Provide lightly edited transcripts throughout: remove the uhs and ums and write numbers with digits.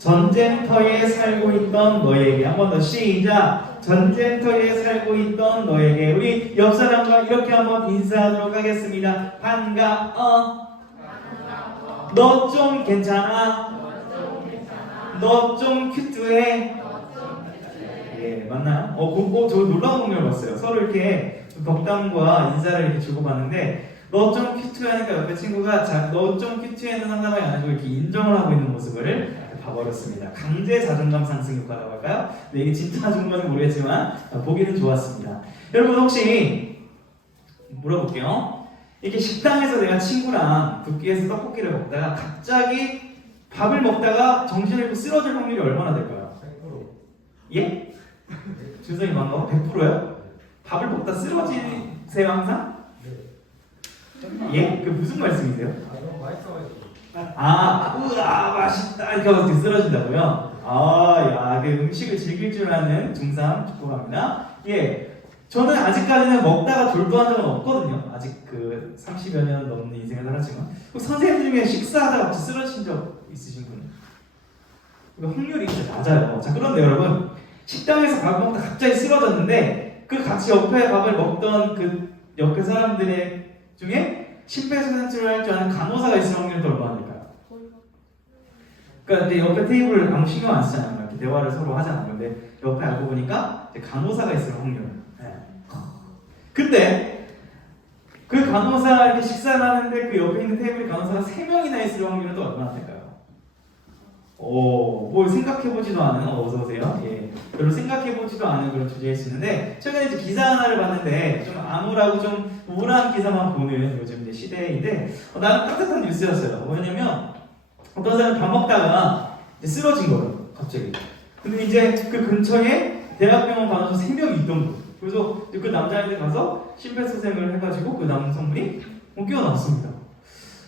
전쟁터에 살고 있던 너에게. 한 번 더 시작. 전쟁터에 살고 있던 너에게. 우리 옆 사람과 이렇게 한번 인사하도록 하겠습니다. 반가워. 너 좀 괜찮아. 너 좀 큐트해. 예, 맞나요? 저 놀라운 동료를 봤어요. 서로 이렇게 덕담과 인사를 이렇게 주고받는데, 너 좀 큐트하니까 옆에 친구가 너 좀 큐트해는 상담하지 않고 이렇게 인정을 하고 있는 모습을 봐버렸습니다. 강제 자존감 상승 효과라고 할까요? 근데 이게 진짜 좋은 건지 모르겠지만 보기는 좋았습니다. 여러분 혹시 물어볼게요. 이렇게 식당에서 내가 친구랑 붓기에서 떡볶이를 먹다가 갑자기 밥을 먹다가 정신을 잃고 쓰러질 확률이 얼마나 될까요? 100%. 예? 준성이 반가워? 100%요? 밥을 먹다 쓰러지세요 항상? 네. 예? 그 무슨 말씀이세요? 너무 맛있어가지고. 우와 맛있다 이렇게 하고 쓰러진다고요? 야, 그 음식을 즐길 줄 아는 중3 축복합니다. 예, 저는 아직까지는 먹다가 졸도한 적은 없거든요. 아직 그 30여 년 넘는 인생을 살았지만. 선생님 중에 식사하다가 혹시 쓰러진 적 있으신 분? 확률이 진짜 낮아요. 자, 그런데 여러분, 식당에서 밥을 먹다 갑자기 쓰러졌는데 그 같이 옆에 밥을 먹던 그 옆에 사람들의 중에 심폐소생술을 할 줄 아는 간호사가 있을 확률은 또 얼마나 될까요? 그러니까 옆에 테이블을 아무 신경 안 쓰잖아요. 이렇게 대화를 서로 하잖아요. 근데 옆에 알고 보니까 간호사가 있을 확률. 네. 근데 그 간호사 이렇게 식사를 하는데 그 옆에 있는 테이블에 간호사가 3명이나 있을 확률은 또 얼마나 될까요? 뭐 생각해보지도 않은, 어서오세요. 예. 별로 생각해보지도 않은 그런 주제일 수 있는데, 최근에 이제 기사 하나를 봤는데, 좀 암울하고 좀 우울한 기사만 보는 요즘 이제 시대인데, 나는 따뜻한 뉴스였어요. 뭐냐면, 어떤 사람이 밥 먹다가 이제 쓰러진 거예요. 갑자기. 근데 이제 그 근처에 대학병원 간호사 3명이 있던 거예요. 그래서 그 남자한테 가서 심폐소생을 해가지고 그 남성분이 깨어났습니다.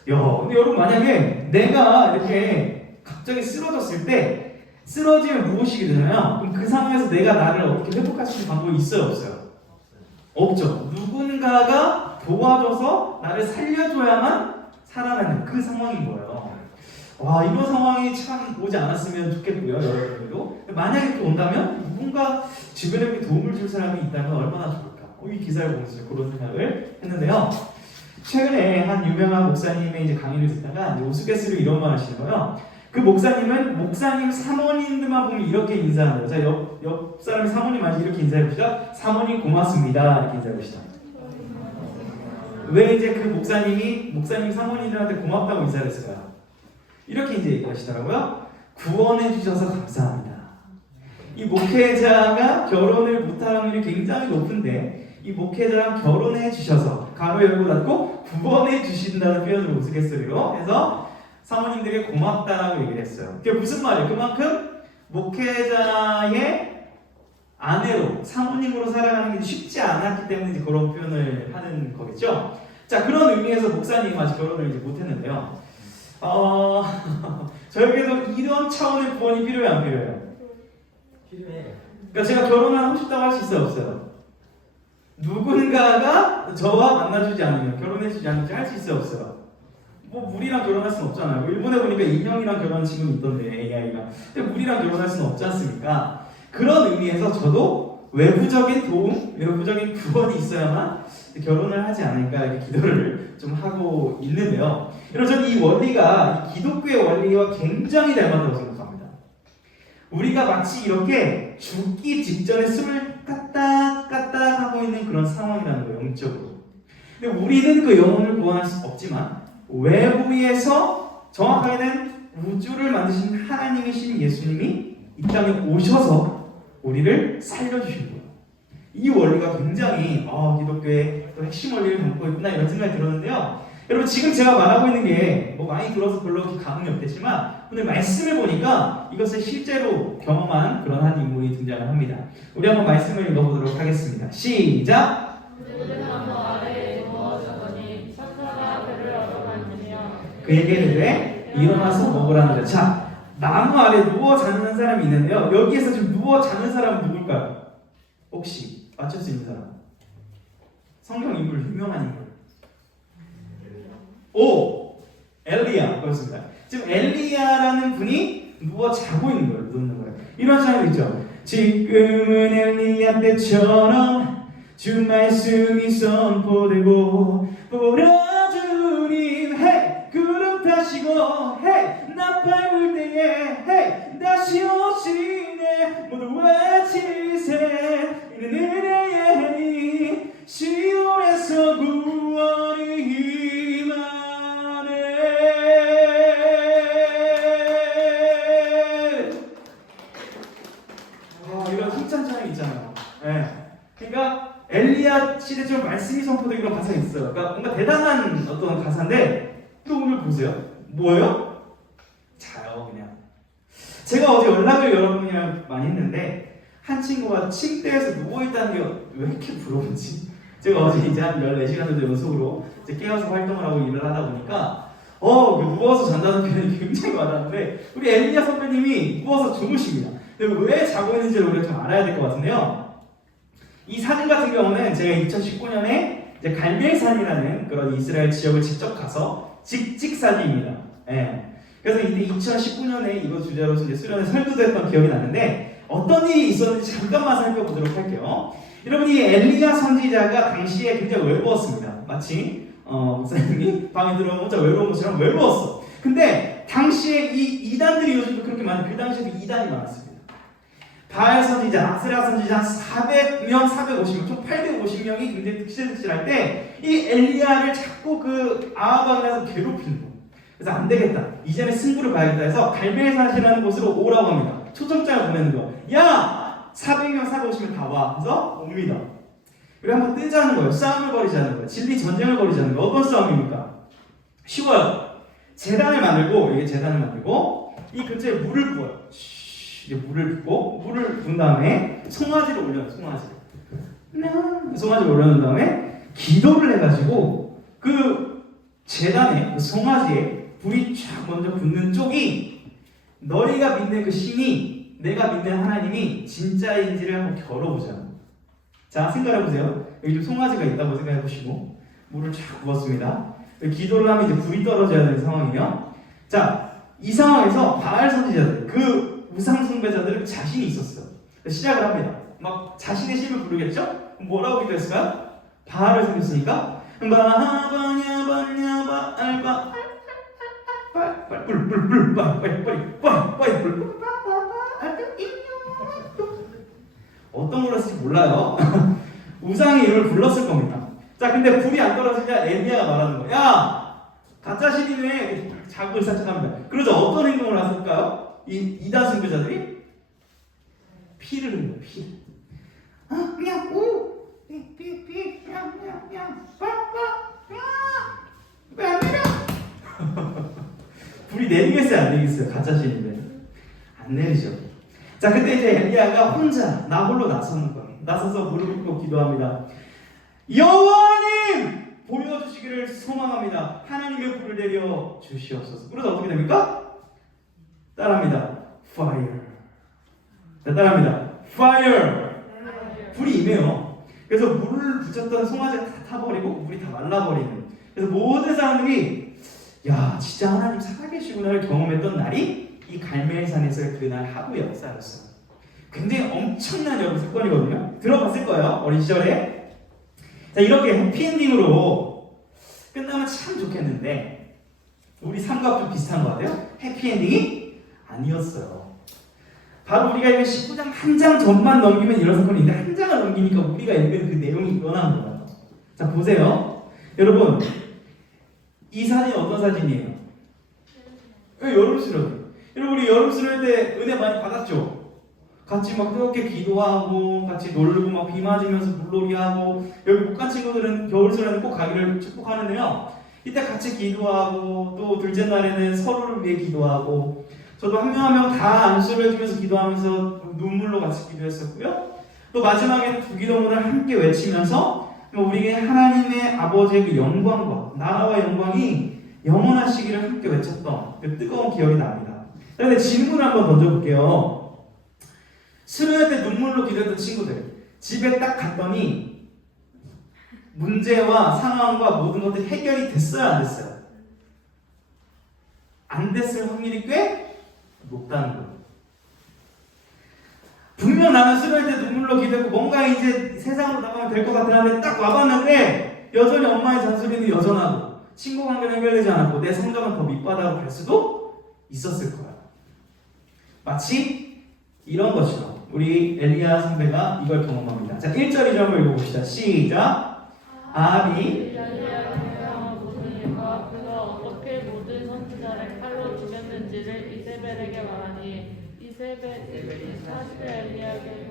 근데 여러분 만약에 내가 이렇게 갑자기 쓰러졌을 때 쓰러지면 무엇이게 되잖아요. 그럼 그 상황에서 내가 나를 어떻게 회복할 수 있는 방법이 있어요, 없어요? 없죠. 누군가가 도와줘서 나를 살려줘야만 살아나는 그 상황인 거예요. 이런 상황이 참 오지 않았으면 좋겠고요, 여러분들도. 만약에 또 온다면 누군가 주변에 도움을 줄 사람이 있다면 얼마나 좋을까. 이 기사를 보면서 그런 생각을 했는데요. 최근에 한 유명한 목사님의 이제 강의를 듣다가 이제 우스갯소리로 이런 말 하시는 거예요. 그 목사님은 목사님 사모님들만 보면 이렇게 인사하는 거예요. 자, 옆 사람이 사모님한테 이렇게 인사해보시죠. 사모님 고맙습니다. 이렇게 인사해보시죠. 왜 이제 그 목사님 사모님들한테 고맙다고 인사를 했을까요? 이렇게 이제 얘기하시더라고요. 구원해 주셔서 감사합니다. 이 목회자가 결혼을 못할 확률이 굉장히 높은데 이 목회자랑 결혼해 주셔서 가로 열고 닫고 구원해 주신다는 표현으로 우스갯소리로 해서 사모님들에게 고맙다라고 얘기를 했어요. 그게 무슨 말이에요? 그만큼 목회자의 아내로 사모님으로 살아가는 게 쉽지 않았기 때문에 이제 그런 표현을 하는 거겠죠. 자, 그런 의미에서 목사님 아직 결혼을 이제 못했는데요. 저에게도 이런 차원의 구원이 필요해 안 필요해요? 필요해. 그러니까 제가 결혼을 하고 싶다고 할 수 있어요, 없어요? 누군가가 저와 만나주지 않으면 결혼해주지 않을지 할 수 있어요, 없어요? 우리랑 결혼할 수는 없잖아요. 일본에 보니까 인형이랑 결혼한 친구는 있던데, AI가. 근데 우리랑 결혼할 수는 없지 않습니까? 그런 의미에서 저도 외부적인 도움, 외부적인 구원이 있어야만 결혼을 하지 않을까 이렇게 기도를 좀 하고 있는데요. 여러분, 저는 이 원리가 기독교의 원리와 굉장히 닮았다고 생각합니다. 우리가 마치 이렇게 죽기 직전에 숨을 까딱까딱 하고 있는 그런 상황이라는 거예요, 영적으로. 근데 우리는 그 영혼을 구원할 수 없지만 외부에서 정확하게는 우주를 만드신 하나님이신 예수님이 이 땅에 오셔서 우리를 살려주신 거예요. 이 원리가 굉장히 기독교의 또 핵심 원리를 담고 있구나 이런 생각이 들었는데요. 여러분, 지금 제가 말하고 있는 게 뭐 많이 들어서 별로 감흥이 없겠지만 오늘 말씀을 보니까 이것을 실제로 경험한 그런 한 인물이 등장을 합니다. 우리 한번 말씀을 읽어보도록 하겠습니다. 시작! 그에게 이르되 일어나서 먹으라는데, 자, 나무 아래 누워 자는 사람이 있는데요. 여기에서 지금 누워 자는 사람은 누굴까요? 혹시 맞출 수 있는 사람? 성경 인물, 유명한 인물. 엘리야. 그렇습니다. 지금 엘리야라는 분이 누워 자고 있는 거예요. 눕는 거예요. 이런 사람도 있죠. 지금은 엘리야 때처럼 주 말씀이 선포되고 보라 주님 헤이 구름 타시고 헤이 나팔 불 때에 헤이 다시 오시네 모두 외치세 이는 은혜의 해이 시온에서 구원이 임하네. 이런 힘찬 찬양 있잖아요. 네. 그러니까 엘리야 시대처럼 말씀이 선포되는 그런 가사가 있어요. 그러니까 뭔가 대단한 어떤 가사인데 또 오늘 보세요. 뭐예요? 자요 그냥. 제가 어제 연락을 여러분이랑 많이 했는데 한 친구가 침대에서 누워있다는 게 왜 이렇게 부러운지 제가 어제 이제 한 14시간 정도 연속으로 이제 깨어서 활동을 하고 일을 하다 보니까 누워서 잔다는 표현이 굉장히 많았는데 우리 엘리야 선배님이 누워서 주무십니다. 근데 왜 자고 있는지를 우리가 좀 알아야 될 것 같은데요. 이 사진 같은 경우는 제가 2019년에 이제 갈멜산이라는 그런 이스라엘 지역을 직접 가서 찍 사진입니다. 예. 그래서 이때 2019년에 이거 주제로서 이제 수련회 설교도 했던 기억이 나는데 어떤 일이 있었는지 잠깐만 살펴보도록 할게요. 여러분 이 엘리야 선지자가 당시에 굉장히 외로웠습니다. 마치 목사님이 밤에 들어오면 혼자 외로운 것처럼 외로웠어. 근데 당시에 이 이단들이 요즘도 그렇게 많은데 그 당시에도 이단이 많았습니다. 바알 선지자, 아세라 선지자 400명, 450명, 총 850명이 굉장히 득실득실할 때 이 엘리야를 자꾸 그 아합에 가서 괴롭히는 거예요. 그래서 안 되겠다. 이제는 승부를 봐야겠다 해서 갈멜산이라는 곳으로 오라고 합니다. 초청장을 보내는 거. 야! 400명, 450명 다 와. 그래서 옵니다. 그리고 한번 뜨자는 거예요. 싸움을 벌이자는 거예요. 진리 전쟁을 벌이자는 거예요. 어떤 싸움입니까? 쉬워요. 재단을 만들고 이 근처에 물을 부어요. 이제 물을 붓고 물을 붓은 다음에 송아지를 올려요. 송아지를 올려놓은 다음에 기도를 해가지고 그 재단에 그 송아지에 불이 쫙 먼저 붙는 쪽이 너희가 믿는 그 신이 내가 믿는 하나님이 진짜인지를 한번 겨뤄보자. 자 생각해보세요. 여기 좀 송아지가 있다고 생각해보시고 물을 쫙 부었습니다. 기도를 하면 이제 불이 떨어져야 되는 상황이에요. 자 이 상황에서 바알 선지자들 그 우상 숭배자들은 자신이 있었어요. 시작을 합니다. 막 자신의 신을 부르겠죠? 뭐라고 기도했을까요? 바알을 섬겼으니까 어떤 걸로 했을지 몰라요. 우상의 이름을 불렀을 겁니다. 자, 근데 불이 안 떨어지자 엘리야가 말하는 거야. 야, 가짜 신이네. 자극을 살짝합니다. 그러자 어떤 행동을 했을까요? 이 이단 숭배자들이 피를 흘려요. 피. 불이 내리겠어요, 안 내리겠어요? 가짜 신인데 안 내리죠. 자, 그때 이제 엘리야가 혼자 나 홀로 나서는 거예요. 나서서 무릎 꿇고 기도합니다. 여호와님 보여주시기를 소망합니다. 하나님의 불을 내려 주시옵소서. 그러다 어떻게 됩니까? 따라합니다. Fire. 따라합니다. Fire. 불이 임해요. 그래서 물을 붙였던 송아지가 다 타버리고 물이 다 말라버리는. 그래서 모든 사람들이 야 진짜 하나님 살아계시구나를 경험했던 날이 이 갈멜산에서의 그날 하루 역사였어요. 굉장히 엄청난 여러분 사건이거든요. 들어봤을 거예요. 어린 시절에. 자 이렇게 해피엔딩으로 끝나면 참 좋겠는데 우리 삶과 좀 비슷한 것 같아요. 해피엔딩이 아니었어요. 바로 우리가 읽은 19장 한 장 전만 넘기면 이런 사건이 있는데 한 장을 넘기니까 우리가 읽은 그 내용이 일어나는 거예요. 자 보세요. 여러분 이 사진이 어떤 사진이에요? 여름 수련. 여러분 우리 여름 수련 때 은혜 많이 받았죠? 같이 막 뜨겁게 기도하고 같이 놀고 막 비 맞으면서 물놀이하고 여기 못 간 친구들은 겨울 수련은 꼭 가기를 축복하는데요. 이때 같이 기도하고 또 둘째 날에는 서로를 위해 기도하고 저도 한 명 한 명 다 안수를 해주면서 기도하면서 눈물로 같이 기도했었고요. 또 마지막에는 두 기도문을 함께 외치면서 우리에게 하나님의 아버지의 그 영광과 나라와 영광이 영원하시기를 함께 외쳤던 그 뜨거운 기억이 납니다. 그런데 질문을 한번 던져볼게요. 수련회 때 눈물로 기도했던 친구들 집에 딱 갔더니 문제와 상황과 모든 것들이 해결이 됐어요? 안 됐어요? 안 됐을 확률이 꽤 높다는 거예요. 분명 나는 수련회 때 눈물로 기도했고 뭔가 이제 세상으로 나가면 될 것 같았는데 딱 와봤는데 여전히 엄마의 잔소리는 여전하고 친구 관계는 해결되지 않았고 내 성적은 더 밑바닥으로 갈 수도 있었을 거야. 마치 이런 것처럼 우리 엘리야 선배가 이걸 경험합니다. 자, 1절 2절 한번 읽어봅시다. 시작. 아합이 그가 어떻게 모든 선지자를 칼로 죽였는지를 이세벨에게 말하니 이세벨이 사실 엘리야에게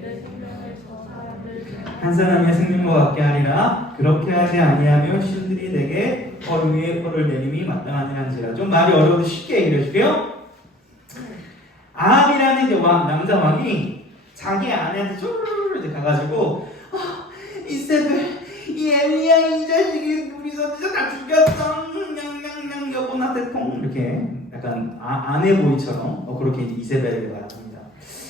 내 생명을 저 사람들 한 사람의 생명과 같게 하리라. 그렇게 하지 아니하면 신들이 내게 벌 위에 벌을 내림이 마땅하니란지라. 좀 말이 어려워도 쉽게 얘기해 줄게요. 아합이라는 이제 남자 왕이 자기 아내한테 쫄르르 이제 가가지고 이세벨 이 엘리야 이 자식이 우리 선지자 다 죽였어 냥냥냥 여보나한테 통 이렇게 약간 아내 보이처럼 그렇게 이제 이세벨을 말합니다.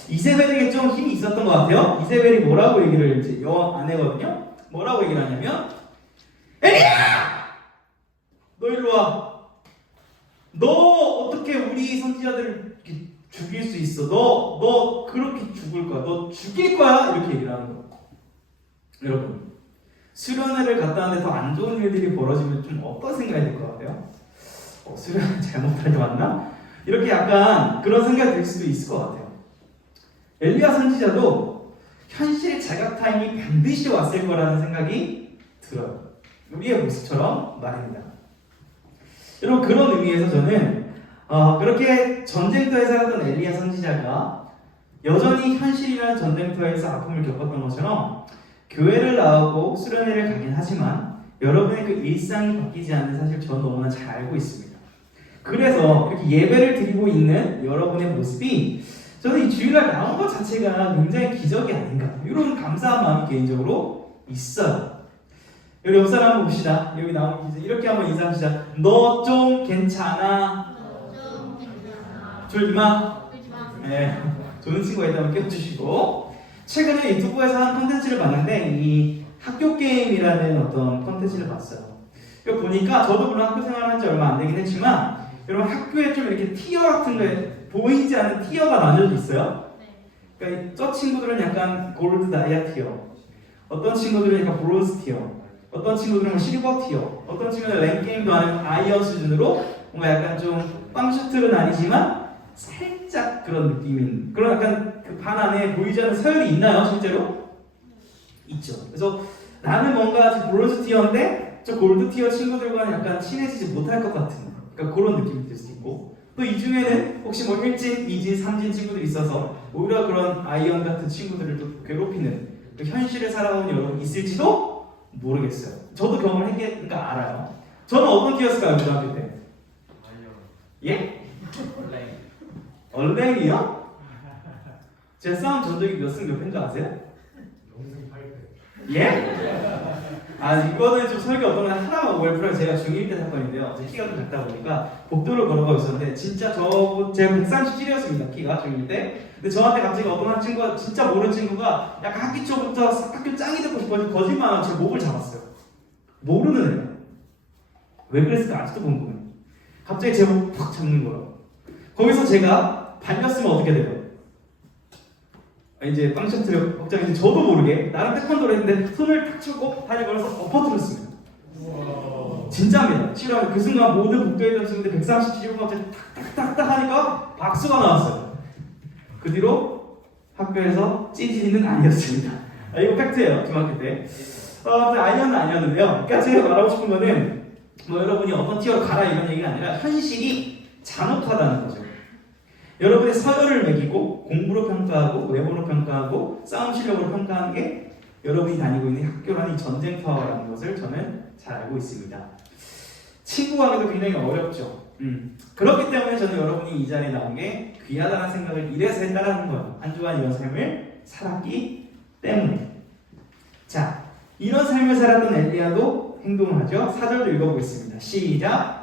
이세벨에게 좀 힘이 있었던 것 같아요. 이세벨이 뭐라고 얘기를 이제 아내거든요. 뭐라고 얘기를 하냐면 엘리야 너 일로 와. 너 어떻게 우리 선지자들을 죽일 수 있어? 너 그렇게 죽을 거야. 너 죽일 거야. 이렇게 얘기를 하는 거예요. 여러분 수련회를 갔다 왔는데 더 안 좋은 일들이 벌어지면 좀 어떤 생각이 들 것 같아요? 수련회 잘못 다녀왔나? 이렇게 약간 그런 생각이 들 수도 있을 것 같아요. 엘리야 선지자도 현실의 자각 타임이 반드시 왔을 거라는 생각이 들어요. 우리의 모습처럼 말입니다. 여러분 그런 의미에서 저는 그렇게 전쟁터에 살았던 엘리야 선지자가 여전히 현실이라는 전쟁터에서 아픔을 겪었던 것처럼 교회를 나오고 수련회를 가긴 하지만 여러분의 그 일상이 바뀌지 않는 사실 저는 너무나 잘 알고 있습니다. 그래서 이렇게 예배를 드리고 있는 여러분의 모습이 저는 이 주일날 나온 것 자체가 굉장히 기적이 아닌가 이런 감사한 마음이 개인적으로 있어요. 여기 옆 사람 한번 봅시다. 여기 나온 기자 이렇게 한번 인사합시다. 너 좀 괜찮아? 졸지마? 네, 조는 친구가 있다면 깨워주시고 최근에 유튜브에서 한 콘텐츠를 봤는데 이 학교 게임이라는 어떤 콘텐츠를 봤어요. 이거 보니까 저도 물론 학교 생활한 지 얼마 안 되긴 했지만 여러분 학교에 좀 이렇게 티어 같은 거에 보이지 않는 티어가 나눠져 있어요. 그러니까 저 친구들은 약간 골드 다이아 티어, 어떤 친구들은 약간 브론즈 티어, 어떤 친구들은 실버 티어, 어떤 친구들은 랭게임도 아니고 아이언 수준으로 뭔가 약간 좀 빵셔틀은 아니지만 살짝 그런 느낌인 그런 약간 그 반 안에 보이지 않는 서열이 있나요? 실제로? 있죠. 그래서 나는 뭔가 브론즈 티어인데 저 골드 티어 친구들과는 약간 친해지지 못할 것 같은 그러니까 그런 느낌이 들 수 있고 또 이 중에는 혹시 뭐 1진, 2진, 3진 친구들이 있어서 오히려 그런 아이언 같은 친구들을 또 괴롭히는 그 현실에 살아오는 여러분 있을지도 모르겠어요. 저도 경험을 했으니까 알아요. 저는 어떤 티였을까요? 고등학교 때? 예? 얼랭이요? 제 싸움 전적이 몇 승 몇 패인 줄 아세요? 영승 8패. 예? 이거는 좀 설교 어떤 건 하나만 오해풀어요. 제가 중1 때 사건인데요. 제 키가 좀 작다 보니까 복도를 걸어가고 있었는데 진짜 제가 137이었습니다. 키가 중1 때. 근데 저한테 갑자기 어떤 한 친구가 진짜 모르는 친구가 약간 학기 초부터 학교 짱이 되고 싶어서 거짓말하고 제 목을 잡았어요. 모르는 애예요. 왜 그랬을까 아직도 궁금해. 갑자기 제 목 팍 잡는 거예요. 거기서 제가 발렸으면 어떻게 돼요? 이제 빵셔틀을 걱정했는데 저도 모르게 나름 태권도를 했는데 손을 탁 쳐고 다리 걸어서 엎어뜨렸습니다. 진짜입니다. 싫어요. 그 순간 모든 복도에 있던 친구들 137번 갑자기 탁탁탁탁 하니까 박수가 나왔어요. 그 뒤로 학교에서 찌질이는 아니었습니다. 이거 팩트예요. 중학교 때. 아이언은 아니었는데요. 그러니까 제가 말하고 싶은 거는 뭐 여러분이 어떤 티어로 가라 이런 얘기가 아니라 현실이 잔혹하다는 거죠. 여러분의 서열을 매기고 공부로 평가하고 외모로 평가하고 싸움 실력으로 평가하는 게 여러분이 다니고 있는 학교라는 이 전쟁터라는 것을 저는 잘 알고 있습니다. 친구 관계도 굉장히 어렵죠. 그렇기 때문에 저는 여러분이 이 자리에 나온 게 귀하다는 생각을 이래서 했다라는 거예요. 한 주간 이런 삶을 살았기 때문에. 자, 이런 삶을 살았던 엘리야도 행동을 하죠. 4절도 읽어보겠습니다. 시작.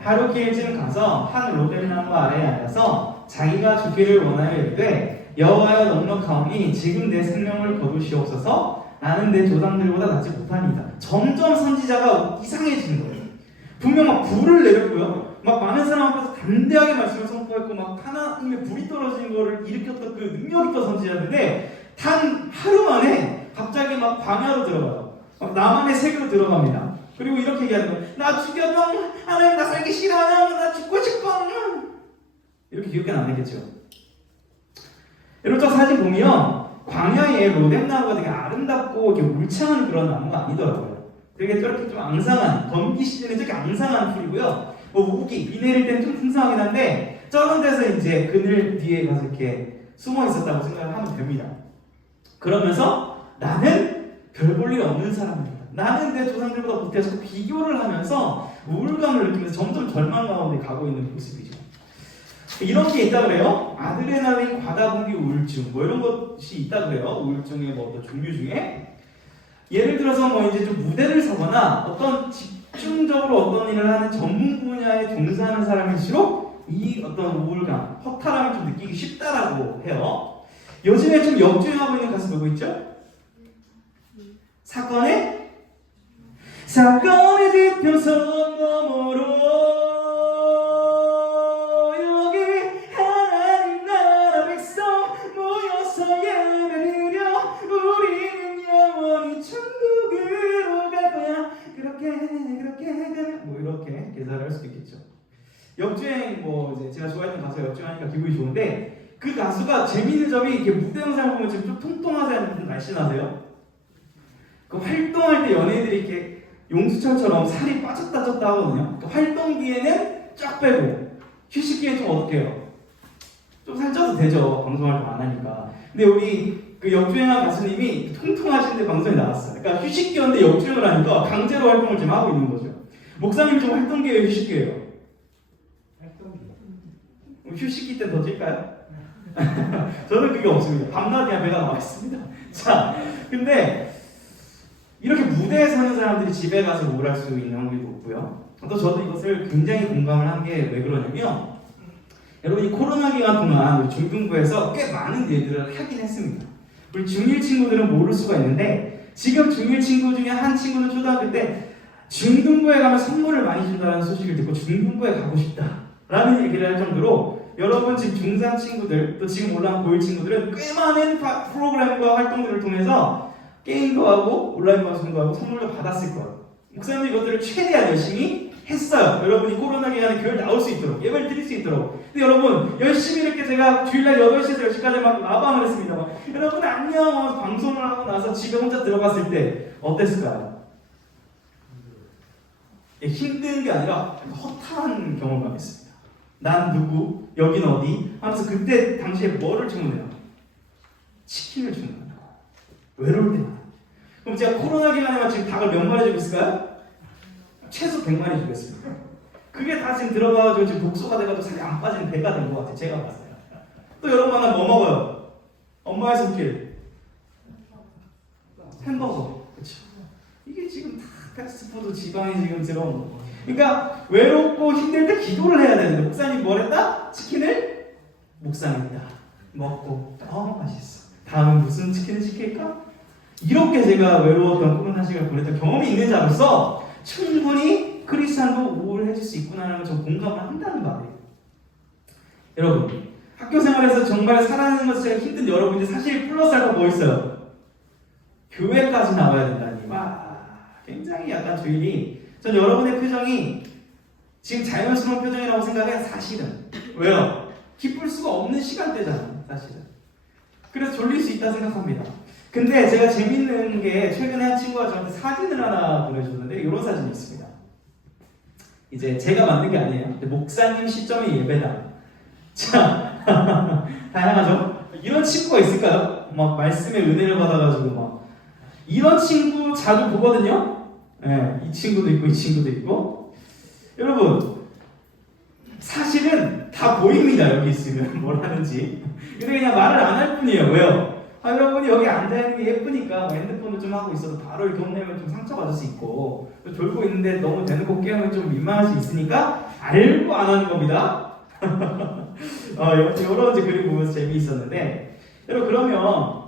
하루 길쯤 가서 한 로뎀나무 아래에 앉아서 자기가 죽기를 원하여 이르되 여호와여 넉넉하오니 지금 내 생명을 거두시옵소서 나는 내 조상들보다 낫지 못하니이다. 점점 선지자가 이상해지는 거예요. 분명 막 불을 내렸고요. 막 많은 사람 앞에서 담대하게 말씀을 선포했고 막 하나님의 불이 떨어지는 거를 일으켰던 그 능력 있던 선지자인데 단 하루 만에 갑자기 막 광야로 들어가요. 막 나만의 세계로 들어갑니다. 그리고 이렇게 얘기하는 거예요. 나 죽여줘. 하나님 나 살기 싫어. 나 죽고 싶어. 이렇게 기억이 안 나겠죠. 여러분 저 사진 보면 광야에 로뎀나무가 되게 아름답고 이렇게 울창한 그런 나무가 아니더라고요. 되게 저렇게 좀 앙상한, 건기 시즌에 저렇게 앙상한 풀이고요. 뭐 우기, 비 내릴 때는 좀 풍성하긴 한데 저런 데서 이제 그늘 뒤에 가서 이렇게 숨어 있었다고 생각을 하면 됩니다. 그러면서 나는 별 볼 일 없는 사람입니다. 나는 내 조상들보다 못해서 비교를 하면서 우울감을 느끼면서 점점 절망 가운데 가고 있는 모습이죠. 이런 게 있다 그래요. 아드레날린 과다분비 우울증 뭐 이런 것이 있다 그래요. 우울증의 뭐 어떤 종류 중에 예를 들어서 뭐 이제 좀 무대를 서거나 어떤 집중적으로 어떤 일을 하는 전문 분야에 종사하는 사람일수록 이 어떤 우울감, 허탈함을 좀 느끼기 쉽다라고 해요. 요즘에 좀 역주행하고 있는 가수 누구 있죠? 사건의 지평선 너머로 뭐 이렇게 계산을 할 수도 있겠죠. 역주행 뭐 이제 제가 좋아했던 가수가 역주행하니까 기분이 좋은데 그 가수가 재미있는 점이 이렇게 무대 영상을 보면 지금 좀 통통하지 않은 날씬하세요. 그 활동할 때 연예인들이 이렇게 용수철처럼 살이 빠졌다 쪘다 하거든요. 그 활동기에는 쫙 빼고 휴식기에 좀 어떻게 해요? 좀 살쪄도 되죠. 방송활동 안 하니까. 근데 우리 그 역주행한 가수님이 통통하신데 방송에 나왔어요. 그러니까 휴식기였는데 역주행을 하니까 강제로 활동을 지금 하고 있는 거죠. 목사님 좀 활동기예요, 휴식기예요? 휴식기 때 더 찔까요? 저는 그게 없습니다. 밤낮 그냥 배가 나와 있습니다. 자, 근데 이렇게 무대에 서는 사람들이 집에 가서 우울할 수 있는 확률이 높고요. 또 저도 이것을 굉장히 공감을 한 게 왜 그러냐면 여러분 이 코로나 기간 동안 우리 중등부에서 꽤 많은 일들을 하긴 했습니다. 우리 중1 친구들은 모를 수가 있는데 지금 중1 친구 중에 한 친구는 초등학교 때 중등부에 가면 선물을 많이 준다는 소식을 듣고 중등부에 가고 싶다라는 얘기를 할 정도로 여러분 지금 중3 친구들 또 지금 올라온 고1 친구들은 꽤 많은 프로그램과 활동들을 통해서 게임도 하고 온라인 방송도 하고 선물도 받았을 거예요. 목사님도 이것들을 최대한 열심히 했어요. 여러분이 코로나 기간에 교회 나올 수 있도록 예배를 드릴 수 있도록. 근데 여러분 열심히 이렇게 제가 주일날 8시에서 10시까지 막 라방을 했습니다. 막, 여러분 안녕 방송을 하고 나서 집에 혼자 들어갔을 때 어땠을까요? 힘든 게 아니라 허탈한 경험을 했습니다. 난 누구? 여긴 어디? 하면서 그때 당시에 뭐를 주문해요? 치킨을 주문해요. 외로울 때마다. 그럼 제가 코로나 기간에만 지금 닭을 몇 마리 주고 있을까요? 최소 100마리 주겠습니다. 그게 다 지금 들어가가지고 지금 독소가 돼가지고 살이 안 빠지는 배가 된 것 같아요. 제가 봤어요. 또 여러분 하나 뭐 먹어요? 엄마의 손길. 햄버거. 그렇죠. 이게 지금 다 패스트푸드 지방이 지금 들어온 거. 그러니까 외롭고 힘들 때 기도를 해야 되는데 목사님 뭘 했다? 치킨을 묵상했다. 먹고 맛있어. 다음은 무슨 치킨을 시킬까? 이렇게 제가 외로웠던 코로나 시간을 보냈던 경험이 있는 자로서 충분히 크리스찬도 우울해질 수 있구나라는 걸 좀 공감을 한다는 말이에요. 여러분 학교 생활에서 정말 살아가는 것이 제일 힘든 여러분이 사실 플러스 알파 뭐 있어요? 교회까지 나와야 된다니. 와, 굉장히 약간 주일이 전 여러분의 표정이 지금 자연스러운 표정이라고 생각해. 사실은 왜요? 기쁠 수가 없는 시간대잖아요. 사실은. 그래서 졸릴 수 있다 생각합니다. 근데 제가 재밌는 게 최근에 한 친구가 저한테 사진을 하나 보내줬는데 이런 사진이 있습니다. 이제 제가 만든 게 아니에요. 근데 목사님 시점의 예배당. 자, 다양하죠? 이런 친구가 있을까요? 막 말씀의 은혜를 받아가지고 막 이런 친구 자주 보거든요. 네, 이 친구도 있고 이 친구도 있고. 여러분 사실은 다 보입니다. 여기 있으면 뭘 하는지. 근데 그냥 말을 안 할 뿐이에요. 왜요? 여러분이 여기 앉아있는 게 예쁘니까 뭐 핸드폰을 좀 하고 있어도 바로 이렇게 혼내면 좀 상처받을 수 있고 졸고 있는데 너무 대놓고 깨우면 좀 민망할 수 있으니까 알고 안 하는 겁니다. 여러 이제 그림 보면서 재미있었는데 여러분 그러면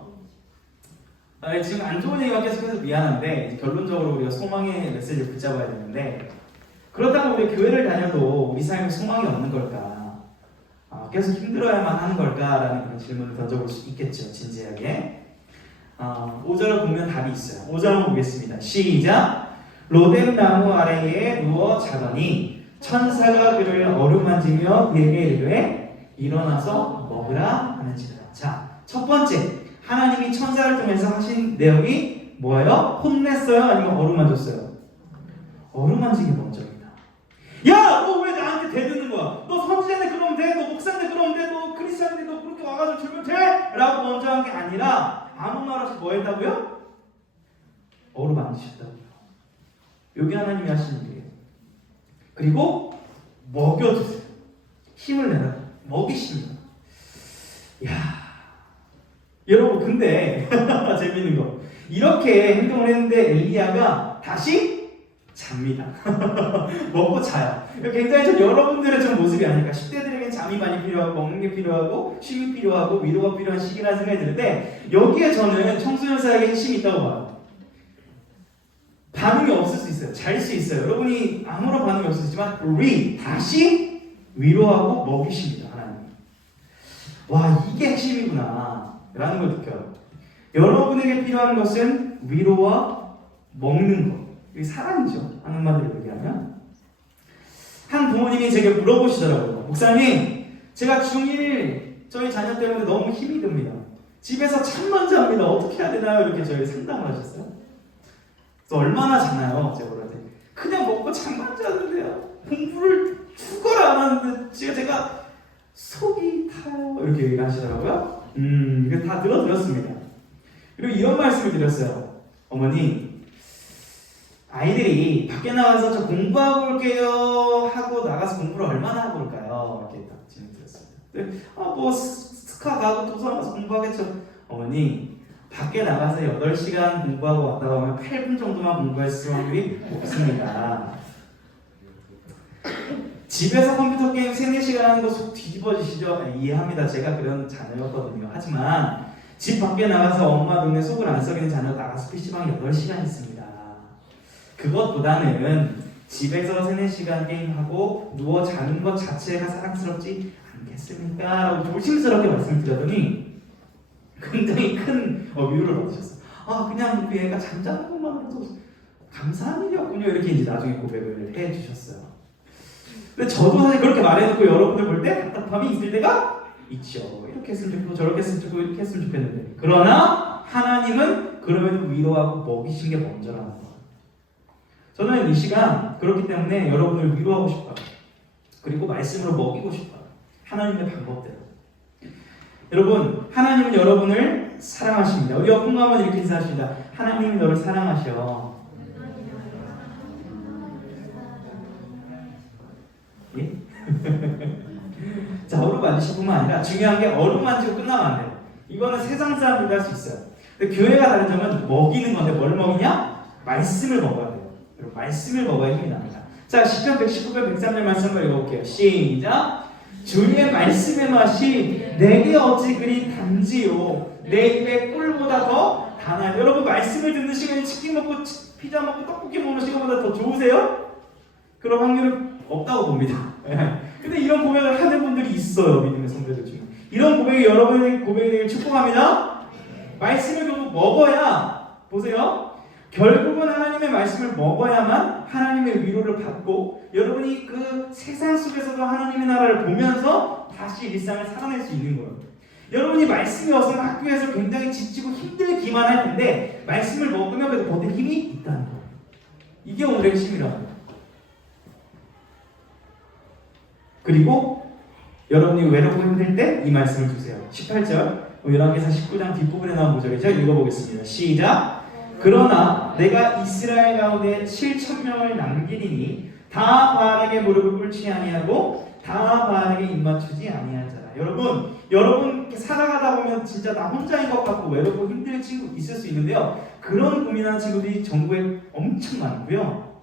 지금 안 좋은 얘기가 계속해서 미안한데 이제 결론적으로 우리가 소망의 메시지를 붙잡아야 되는데 그렇다고 우리 교회를 다녀도 우리 삶에 소망이 없는 걸까? 계속 힘들어야만 하는 걸까라는 그런 질문을 던져볼 수 있겠죠. 진지하게. 5절을 보면 답이 있어요. 5절 한번 보겠습니다. 시작! 로뎀 나무 아래에 누워 자더니 천사가 그를 어루만지며 그에게 이르되 일어나서 먹으라 하는지라. 자, 첫 번째 하나님이 천사를 통해서 하신 내용이 뭐예요? 혼냈어요? 아니면 어루만졌어요? 어루만지기 먼저입니다. 야! 너 왜 나한테 대드는 거야? 너 선지자인데 그러면 돼? 너 목사인데 그러면 돼? 너 크리스찬인데 너 그렇게 와가지고 주면 돼? 라고 먼저 한 게 아니라 아무 말 없이 뭐 했다고요? 어루만지셨다고요. 여기 하나님이 하시는 일이에요. 그리고 먹여주세요. 힘을 내라. 먹이십니다. 야, 여러분 근데 재밌는 거 이렇게 행동을 했는데 엘리야가 다시 잡니다. 먹고 자요. 굉장히 좀 여러분들의 좀 모습이 아닐까. 10대들에겐 잠이 많이 필요하고 먹는 게 필요하고 쉼이 필요하고 위로가 필요한 시기라는 생각이 드는데 여기에 저는 청소년 사역에 핵심이 있다고 봐요. 반응이 없을 수 있어요. 잘 수 있어요. 여러분이 아무런 반응이 없을 수 있지만 다시 위로하고 먹이십니다. 하나님. 와, 이게 핵심이구나 라는 걸 느껴요. 여러분에게 필요한 것은 위로와 먹는 것. 이게 사랑이죠. 하는 말대로 얘기하면. 한 부모님이 제게 물어보시더라고요. 목사님, 제가 중1 저희 자녀 때문에 너무 힘이 듭니다. 집에서 잠만 잡니다. 어떻게 해야 되나요? 이렇게 저희 상담을 하셨어요. 그래서 얼마나 자나요? 제가 그럴 때 그냥 먹고 잠만 자는데요. 공부를 죽어라 안 하는데 제가 속이 타요. 이렇게 얘기하시더라고요. 이거 다 들었습니다. 그리고 이런 말씀을 드렸어요. 어머니, 아이들이 밖에 나가서 저 공부하고 올게요 하고 나가서 공부를 얼마나 하고 올까요? 이렇게 딱 질문 드렸습니다. 뭐 스카 가고 도서관 가서 공부하겠죠. 어머니, 밖에 나가서 8시간 공부하고 왔다가 오면 8분 정도만 공부했을 확률이 높습니다. 집에서 컴퓨터 게임 3-4시간 하는 거 속 뒤집어지시죠? 이해합니다. 제가 그런 자녀였거든요. 하지만 집 밖에 나가서 엄마 동네 속을 안 썩이는 자녀 나가서 PC방 8시간 있습니다. 그것보다는 집에서 3-4시간 게임하고 누워 자는 것 자체가 사랑스럽지 않겠습니까? 라고 조심스럽게 말씀드렸더니 굉장히 큰 위로를 받으셨어요. 그냥 그 애가 잠자는 것만으로도 감사한 일이었군요. 이렇게 이제 나중에 고백을 해주셨어요. 근데 저도 사실 그렇게 말해놓고 여러분들 볼 때 답답함이 있을 때가 있죠. 이렇게 했으면 좋겠고 저렇게 했으면 좋겠고 이렇게 했으면 좋겠는데 그러나 하나님은 그럼에도 위로하고 먹이신 게 먼저라는 거예요. 저는 이 시간 그렇기 때문에 여러분을 위로하고 싶어요. 그리고 말씀으로 먹이고 싶어요. 하나님의 방법대로. 여러분, 하나님은 여러분을 사랑하십니다. 우리 옆 분과 한번 이렇게 인사하십니다. 하나님은 너를 사랑하셔. 예? 자, 어루만지실 뿐만 아니라 중요한 게 어루만지고 끝나면 안 돼요. 이거는 세상 사람들도 할 수 있어요. 근데 교회가 다른 점은 먹이는 건데 뭘 먹이냐? 말씀을 먹어야 돼요. 여러분, 말씀을 먹어야 힘이 납니다. 자, 시편 119편 103절 말씀 한번 읽어볼게요. 시작! 주의 말씀의 맛이 내게 어찌 그리 단지요 내 입에 꿀보다 더 단하니. 여러분, 말씀을 듣는 시간이 치킨 먹고 피자 먹고 떡볶이 먹는 시간보다 더 좋으세요? 그런 확률은 없다고 봅니다. 근데 이런 고백을 하는 분들이 있어요. 믿음의 성도들 중에. 이런 고백이 여러분의 고백이 되길 축복합니다. 말씀을 결국 먹어야, 보세요, 결국은 하나님의 말씀을 먹어야만 하나님의 위로를 받고 여러분이 그 세상 속에서도 하나님의 나라를 보면서 다시 일상을 살아낼 수 있는 거예요. 여러분이 말씀이 없으면 학교에서 굉장히 지치고 힘들기만 할 텐데 말씀을 먹으면 그래도 버틸 힘이 있다는 거예요. 이게 오늘의 핵심이라는 거예요. 그리고 여러분이 외롭고 힘들 때 이 말씀을 주세요. 18절 열왕기사 19장 뒷부분에 나온 구절이죠. 읽어보겠습니다. 시작! 그러나 내가 이스라엘 가운데 7,000명을 남기리니 다 바알에게 무릎을 꿇지 아니하고 다 바알에게 입맞추지 아니한 자라. 여러분 살아가다 보면 진짜 나 혼자인 것 같고 외롭고 힘든 친구 있을 수 있는데요. 그런 고민하는 친구들이 전국에 엄청 많고요.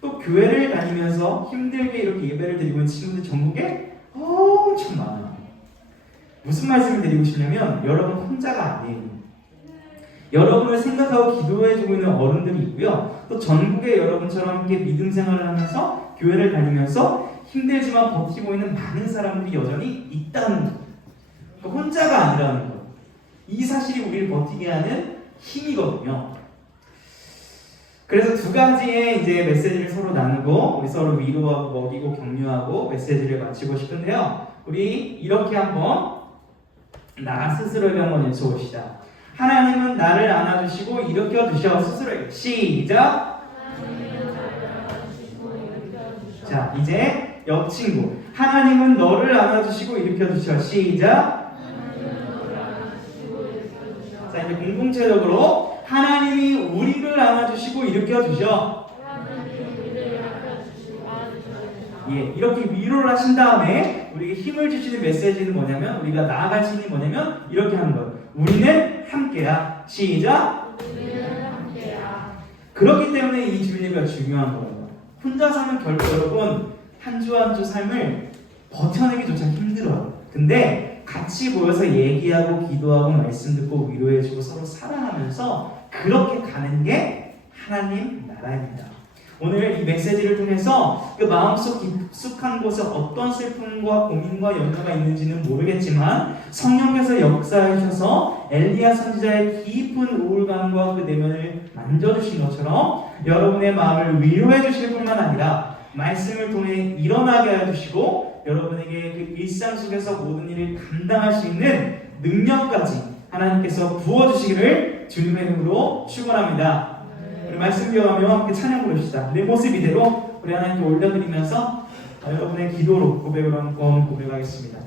또 교회를 다니면서 힘들게 이렇게 예배를 드리고 있는 친구들 전국에 엄청 많아요. 무슨 말씀을 드리고 싶냐면 여러분 혼자가 아니에요. 여러분을 생각하고 기도해주고 있는 어른들이 있고요. 또 전국에 여러분처럼 함께 믿음 생활을 하면서 교회를 다니면서 힘들지만 버티고 있는 많은 사람들이 여전히 있다는 거. 그러니까 혼자가 아니라는 거. 이 사실이 우리를 버티게 하는 힘이거든요. 그래서 두 가지의 이제 메시지를 서로 나누고 우리 서로 위로하고 먹이고 격려하고 메시지를 마치고 싶은데요. 우리 이렇게 한번 나 스스로에게 한번 외쳐봅시다. 하나님은 나를 안아주시고 일으켜 주셔. 스스로에게 시작. 자, 이제 옆 친구. 하나님은 너를 안아주시고 일으켜 주셔. 시작. 자, 이제 공동체적으로 하나님이 우리를 안아주시고 일으켜 주셔. 예, 이렇게 위로를 하신 다음에 우리에게 힘을 주시는 메시지는 뭐냐면, 우리가 나아갈 수 있는 뭐냐면 이렇게 하는 거예요. 우리는 함께야. 시작. 우리는 함께야. 그렇기 때문에 이 주일예배가 중요한 거예요. 혼자 사는 결국 여러분 한 주 한 주 삶을 버텨내기조차 힘들어요. 근데 같이 모여서 얘기하고 기도하고 말씀 듣고 위로해주고 서로 사랑하면서 그렇게 가는 게 하나님 나라입니다. 오늘 이 메시지를 통해서 그 마음속 깊숙한 곳에 어떤 슬픔과 고민과 염려가 있는지는 모르겠지만 성령께서 역사하셔서 엘리야 선지자의 깊은 우울감과 그 내면을 만져주신 것처럼 여러분의 마음을 위로해 주실 뿐만 아니라 말씀을 통해 일어나게 해주시고 여러분에게 그 일상 속에서 모든 일을 감당할 수 있는 능력까지 하나님께서 부어주시기를 주님의 이름으로 축원합니다. 우리 말씀 기억하며 함께 찬양 부릅시다. 내 모습 이대로 우리 하나님께 올려드리면서 여러분의 기도로 고백을 한번 고백하겠습니다.